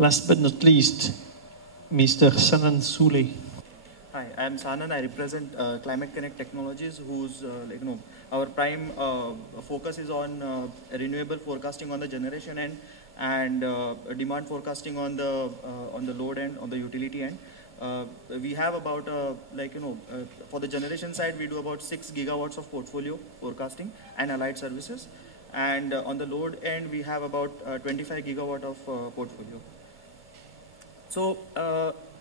Last but not least, Mr. Sanan Soule. Hi, I am Sanan. I represent Climate Connect Technologies, whose our prime focus is on renewable forecasting on the generation end and demand forecasting on the load end, on the utility end. We have about for the generation side, we do about 6 gigawatts of portfolio forecasting and allied services, and on the load end, we have about 25 gigawatt of portfolio. So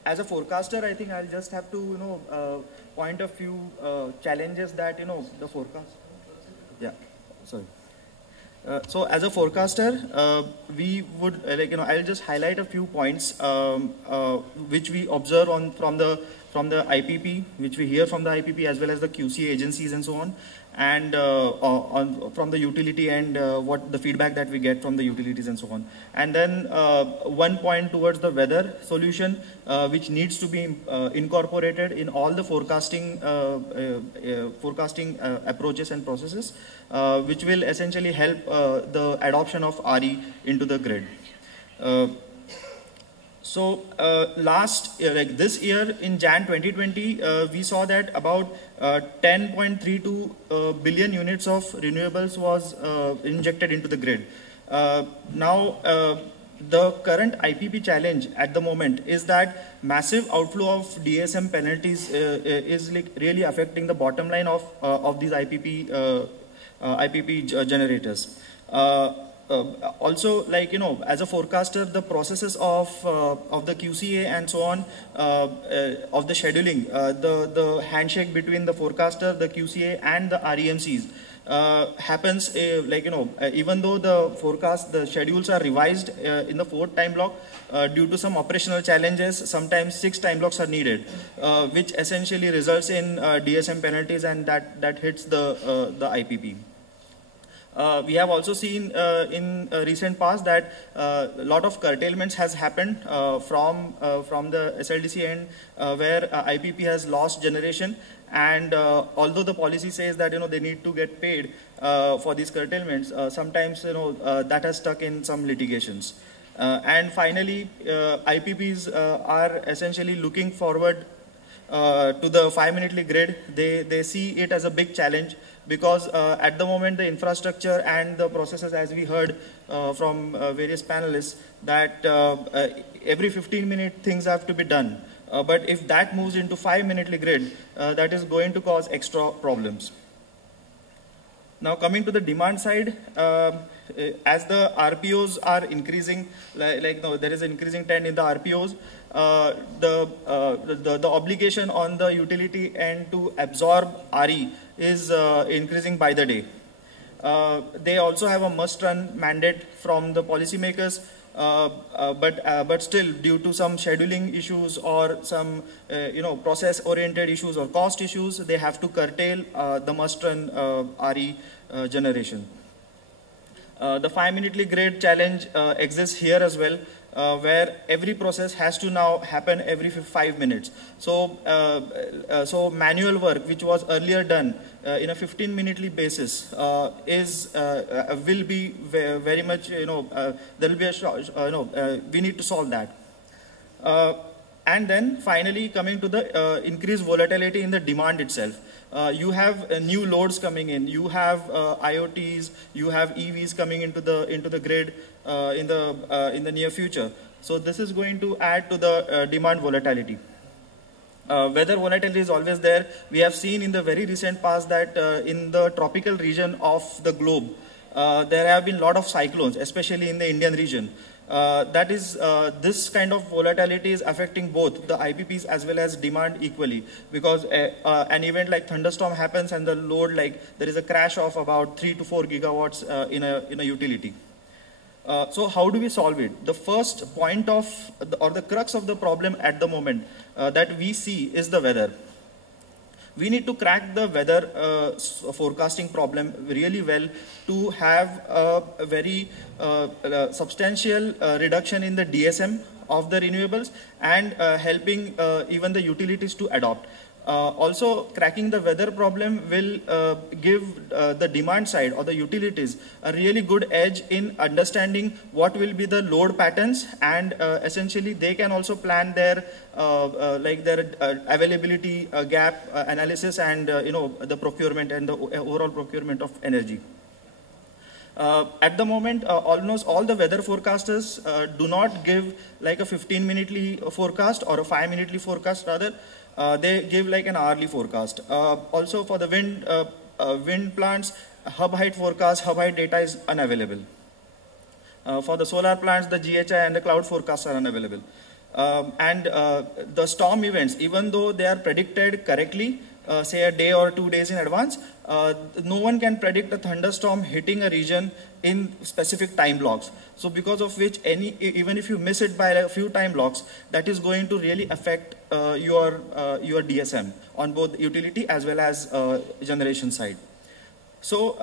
as a forecaster, I think I'll just have to point a few challenges that the forecast. Yeah, sorry. So as a forecaster, we would I'll just highlight a few points which we observe from the IPP, which we hear from the IPP as well as the QCA agencies and so on, and from the utility and what the feedback that we get from the utilities and so on. And then one point towards the weather solution, which needs to be incorporated in all the forecasting approaches and processes, which will essentially help the adoption of RE into the grid. So last year, like this year in Jan 2020, we saw that about 10.32 billion units of renewables was injected into the grid. Now, the current IPP challenge at the moment is that massive outflow of DSM penalties is like really affecting the bottom line of these IPP generators. Also, as a forecaster, the processes of the QCA and so on, of the scheduling, the handshake between the forecaster, the QCA and the REMCs happens even though the schedules are revised in the 4th time block, due to some operational challenges, sometimes 6 time blocks are needed, which essentially results in DSM penalties, and that hits the IPP. We have also seen in recent past that a lot of curtailments has happened from the SLDC end, where IPP has lost generation, and although the policy says that they need to get paid for these curtailments, sometimes that has stuck in some litigations. And finally, IPPs are essentially looking forward to the 5-minute grid. They see it as a big challenge, because at the moment the infrastructure and the processes, as we heard from various panelists, that every 15-minute things have to be done. But if that moves into 5-minute grid, that is going to cause extra problems. Now coming to the demand side, as the RPOs are increasing, there is an increasing trend in the RPOs, the obligation on the utility end to absorb RE is increasing by the day. They also have a must-run mandate from the policymakers, but still, due to some scheduling issues or some process-oriented issues or cost issues, they have to curtail the must-run RE generation. The 5-minute grid challenge exists here as well, where every process has to now happen every 5 minutes. So, so manual work, which was earlier done in a 15-minute basis, will be very much, there will be a we need to solve that. And then finally, coming to the increased volatility in the demand itself. You have new loads coming in. You have IoTs. You have EVs coming into the grid in the near future. So this is going to add to the demand volatility. Weather volatility is always there. We have seen in the very recent past that in the tropical region of the globe, there have been a lot of cyclones, especially in the Indian region. That is, this kind of volatility is affecting both the IPPs as well as demand equally, because an event like thunderstorm happens and the load, there is a crash of about 3 to 4 gigawatts in a utility. So how do we solve it? The first point or the crux of the problem at the moment that we see is the weather. We need to crack the weather forecasting problem really well to have a very substantial reduction in the DSM of the renewables and helping even the utilities to adopt. Also, cracking the weather problem will give the demand side or the utilities a really good edge in understanding what will be the load patterns, and essentially they can also plan their availability gap analysis and the procurement and the overall procurement of energy. At the moment, almost all the weather forecasters do not give like a 15-minutely forecast or a 5-minutely forecast rather. They give like an hourly forecast. Also for the wind plants, hub height forecast, hub height data is unavailable. For the solar plants, the GHI and the cloud forecasts are unavailable. The storm events, even though they are predicted correctly, say a day or 2 days in advance, no one can predict a thunderstorm hitting a region in specific time blocks. So because of which even if you miss it by a few time blocks, that is going to really affect your DSM on both utility as well as generation side. So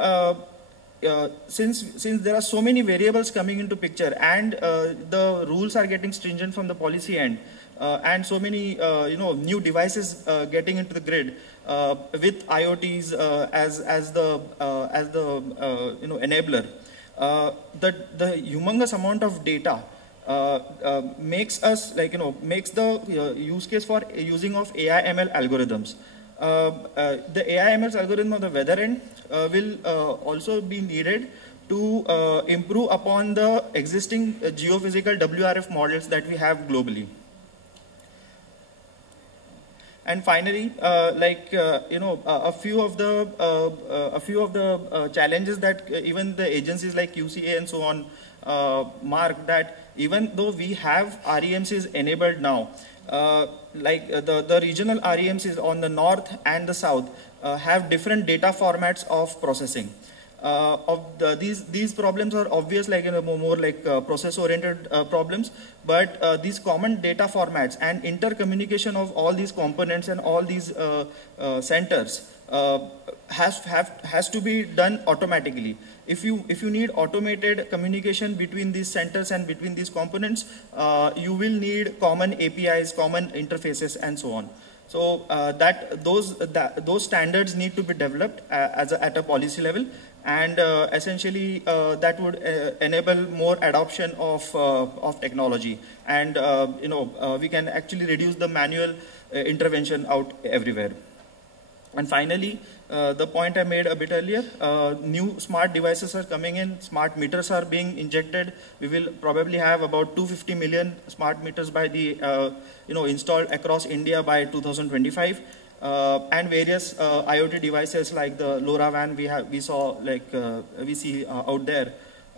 since there are so many variables coming into picture, and the rules are getting stringent from the policy end, and so many new devices getting into the grid with IoTs as the enabler, the humongous amount of data makes us makes the use case for using of AI ML algorithms. The AI ML algorithm on the weather end will also be needed to improve upon the existing geophysical WRF models that we have globally. And finally, a few of the challenges that even the agencies like QCA and so on mark, that even though we have REMCs enabled now, the regional REMCs on the north and the south have different data formats of processing. These problems are obvious, more like process-oriented problems, but these common data formats and intercommunication of all these components and all these centers has to be done automatically. If you need automated communication between these centers and between these components, you will need common APIs, common interfaces, and so on. So those standards need to be developed at a policy level, and essentially that would enable more adoption of technology, and we can actually reduce the manual intervention out everywhere. And finally, the point I made a bit earlier, new smart devices are coming in, smart meters are being injected. We will probably have about 250 million smart meters by the installed across India by 2025. And various IoT devices like the LoRaWAN we see out there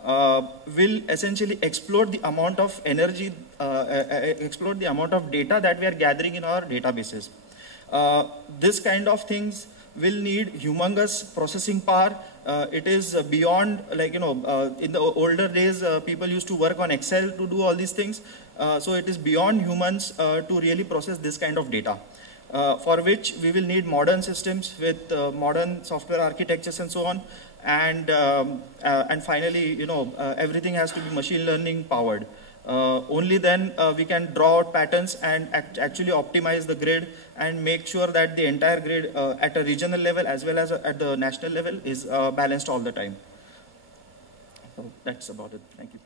will essentially explode the amount of energy, explode the amount of data that we are gathering in our databases. This kind of things will need humongous processing power. It is beyond, in the older days, people used to work on Excel to do all these things. So it is beyond humans to really process this kind of data, for which we will need modern systems with modern software architectures and so on. And finally, everything has to be machine learning powered. Only then we can draw out patterns and actually optimize the grid and make sure that the entire grid at a regional level as well as at the national level is balanced all the time. So that's about it. Thank you.